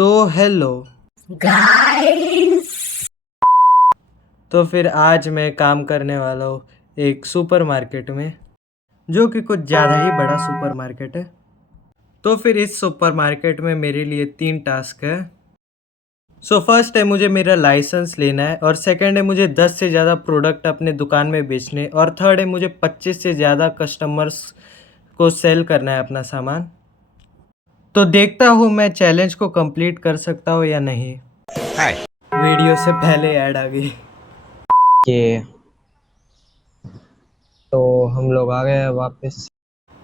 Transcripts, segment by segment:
तो hello. Guys. तो फिर आज मैं काम करने वाला हूँ एक सुपरमार्केट में, जो कि कुछ ज़्यादा ही बड़ा सुपरमार्केट है। तो फिर इस सुपरमार्केट में मेरे लिए 3 टास्क है। फर्स्ट है मुझे मेरा लाइसेंस लेना है, और सेकंड है मुझे 10 से ज़्यादा प्रोडक्ट अपने दुकान में बेचने, और थर्ड है मुझे 25 से ज़्यादा कस्टमर्स को सेल करना है अपना सामान। तो देखता हूँ मैं चैलेंज को कंप्लीट कर सकता हूँ या नहीं। हाय। वीडियो से पहले ऐड आ गई। ये तो हम लोग आ गए वापस।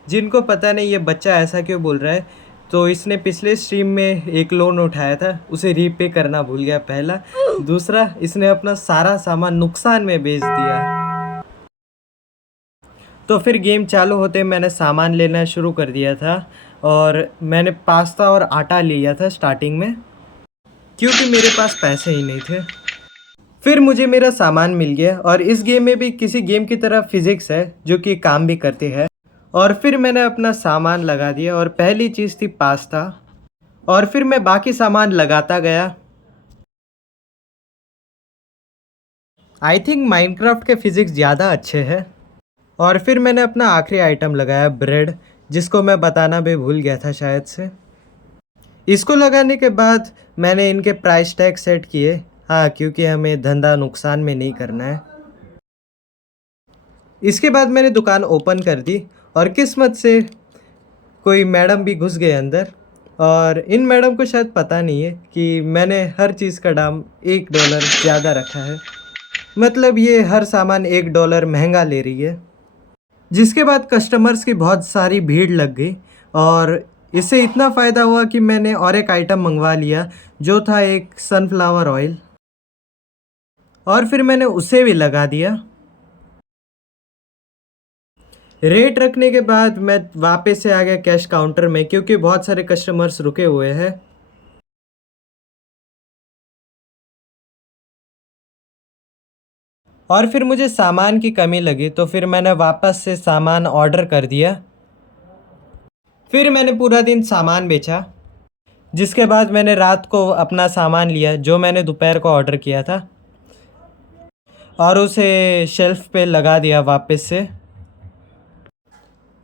जिनको पता नहीं ये बच्चा ऐसा क्यों बोल रहा है, तो इसने पिछले स्ट्रीम में एक लोन उठाया था, उसे रीपे करना भूल गया पहला। दूसरा, इसने अपना सारा सामान नुकसान में बेच दिया। तो फिर गेम चालू होते मैंने सामान लेना शुरू कर दिया था, और मैंने पास्ता और आटा लिया था स्टार्टिंग में, क्योंकि मेरे पास पैसे ही नहीं थे। फिर मुझे मेरा सामान मिल गया, और इस गेम में भी किसी गेम की तरह फिजिक्स है जो कि काम भी करती है। और फिर मैंने अपना सामान लगा दिया, और पहली चीज़ थी पास्ता, और फिर मैं बाकी सामान लगाता गया। आई थिंक माइनक्राफ्ट के फिजिक्स ज़्यादा अच्छे हैं। और फिर मैंने अपना आखिरी आइटम लगाया, ब्रेड, जिसको मैं बताना भी भूल गया था शायद से। इसको लगाने के बाद मैंने इनके प्राइस टैग सेट किए, हाँ, क्योंकि हमें धंधा नुकसान में नहीं करना है। इसके बाद मैंने दुकान ओपन कर दी, और किस्मत से कोई मैडम भी घुस गए अंदर। और इन मैडम को शायद पता नहीं है कि मैंने हर चीज़ का दाम $1 ज़्यादा रखा है। मतलब ये हर सामान $1 महंगा ले रही है। जिसके बाद कस्टमर्स की बहुत सारी भीड़ लग गई, और इससे इतना फ़ायदा हुआ कि मैंने और एक आइटम मंगवा लिया, जो था एक सनफ्लावर ऑयल, और फिर मैंने उसे भी लगा दिया। रेट रखने के बाद मैं वापस से आ गया कैश काउंटर में, क्योंकि बहुत सारे कस्टमर्स रुके हुए हैं। और फिर मुझे सामान की कमी लगी, तो फिर मैंने वापस से सामान ऑर्डर कर दिया। फिर मैंने पूरा दिन सामान बेचा, जिसके बाद मैंने रात को अपना सामान लिया जो मैंने दोपहर को ऑर्डर किया था, और उसे शेल्फ पे लगा दिया वापस से।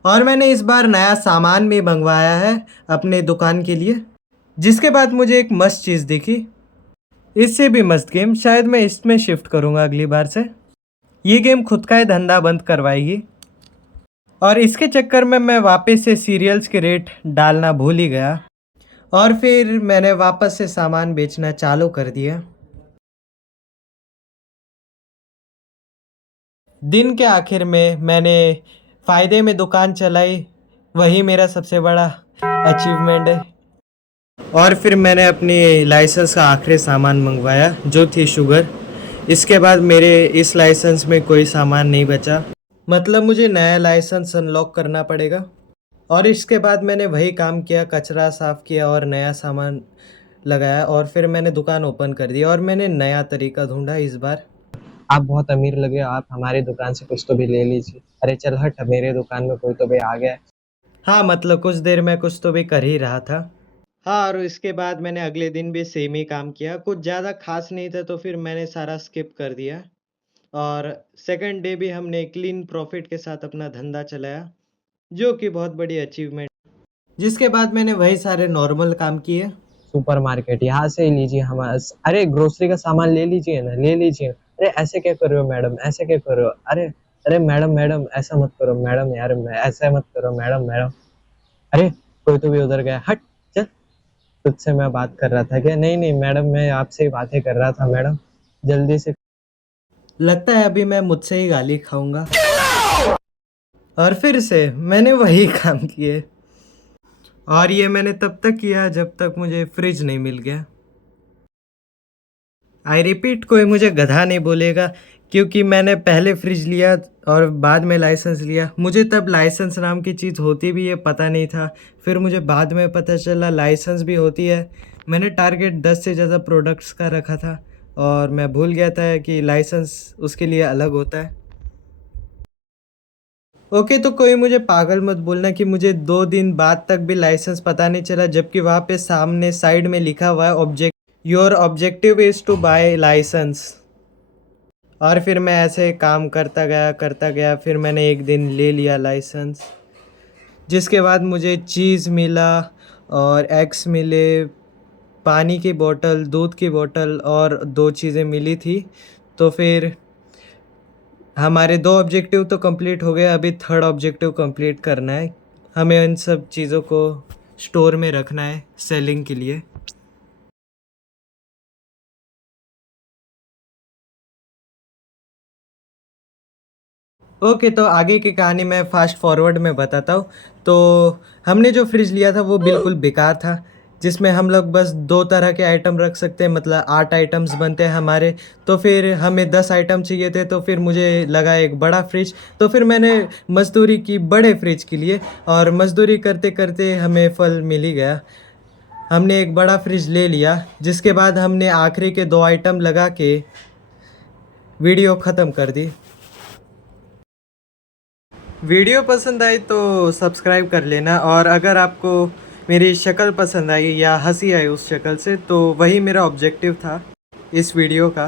और मैंने इस बार नया सामान भी मंगवाया है अपने दुकान के लिए। जिसके बाद मुझे एक मस्त चीज़ दिखी, इससे भी मस्त गेम, शायद मैं इसमें शिफ्ट करूँगा अगली बार से। ये गेम खुद का ही धंधा बंद करवाएगी, और इसके चक्कर में मैं वापस से सीरियल्स के रेट डालना भूल ही गया, और फिर मैंने वापस से सामान बेचना चालू कर दिया। दिन के आखिर में मैंने फ़ायदे में दुकान चलाई, वही मेरा सबसे बड़ा अचीवमेंट है। और फिर मैंने अपनी लाइसेंस का आखिरी सामान मंगवाया, जो थी शुगर। इसके बाद मेरे इस लाइसेंस में कोई सामान नहीं बचा, मतलब मुझे नया लाइसेंस अनलॉक करना पड़ेगा। और इसके बाद मैंने वही काम किया, कचरा साफ़ किया और नया सामान लगाया, और फिर मैंने दुकान ओपन कर दी, और मैंने नया तरीका ढूंढा इस बार। आप बहुत अमीर लगे, आप हमारी दुकान से कुछ तो भी ले लीजिए। अरे चल हट, मेरे दुकान में कोई तो भी आ गया है। हाँ, मतलब कुछ देर में कुछ तो भी कर ही रहा था। हाँ, और इसके बाद मैंने अगले दिन भी सेम ही काम किया, कुछ ज़्यादा खास नहीं था, तो फिर मैंने सारा स्किप कर दिया। और सेकंड डे भी हमने क्लीन प्रॉफिट के साथ अपना धंधा चलाया, जो कि बहुत बड़ी अचीवमेंट। जिसके बाद मैंने वही सारे नॉर्मल काम किए। सुपर मार्केट यहाँ से ही लीजिए। हम अरे ग्रोसरी का सामान ले लीजिए ना, ले लीजिए। अरे ऐसे क्या कर रहे हो मैडम, ऐसे क्या कर रहे हो? अरे अरे मैडम मैडम ऐसा मत करो मैडम, यार ऐसा मत करो मैडम मैडम। अरे कोई तो भी उधर गया, हट चल। तुझसे मैं बात कर रहा था क्या? नहीं नहीं मैडम, मैं आपसे ही बातें कर रहा था मैडम, जल्दी से। लगता है अभी मैं मुझसे ही गाली खाऊंगा। और फिर से मैंने वही काम किए, और ये मैंने तब तक किया जब तक मुझे फ्रिज नहीं मिल गया। आई रिपीट, कोई मुझे गधा नहीं बोलेगा, क्योंकि मैंने पहले फ्रिज लिया और बाद में लाइसेंस लिया। मुझे तब लाइसेंस नाम की चीज़ होती भी है पता नहीं था, फिर मुझे बाद में पता चला लाइसेंस भी होती है। मैंने टारगेट 10 से ज़्यादा प्रोडक्ट्स का रखा था, और मैं भूल गया था कि लाइसेंस उसके लिए अलग होता है। ओके, तो कोई मुझे पागल मत बोलना कि मुझे 2 दिन बाद तक भी लाइसेंस पता नहीं चला, जबकि वहाँ पे सामने साइड में लिखा हुआ है your objective is to buy licence. और फिर मैं ऐसे काम करता गया, फिर मैंने एक दिन ले लिया लाइसेंस, जिसके बाद मुझे चीज़ मिला और एग्स मिले, पानी की बोतल, दूध की बोतल और 2 चीज़ें मिली थी। तो फिर हमारे 2 ऑब्जेक्टिव तो कंप्लीट हो गए, अभी थर्ड ऑब्जेक्टिव कंप्लीट करना है। हमें इन सब चीज़ों को स्टोर में रखना है सेलिंग के लिए। ओके, तो आगे की कहानी मैं फ़ास्ट फॉरवर्ड में बताता हूँ। तो हमने जो फ्रिज लिया था वो बिल्कुल बेकार था, जिसमें हम लोग बस 2 तरह के आइटम रख सकते हैं, मतलब 8 आइटम्स बनते हैं हमारे। तो फिर हमें 10 आइटम चाहिए थे, तो फिर मुझे लगा एक बड़ा फ्रिज। तो फिर मैंने मज़दूरी की बड़े फ्रिज के लिए, और मज़दूरी करते-करते हमें फल मिल ही गया। हमने एक बड़ा फ्रिज ले लिया, जिसके बाद हमने आखिरी के 2 आइटम लगा के वीडियो ख़त्म कर दी। वीडियो पसंद आई तो सब्सक्राइब कर लेना, और अगर आपको मेरी शक्ल पसंद आई या हंसी आई उस शक्ल से, तो वही मेरा ऑब्जेक्टिव था इस वीडियो का।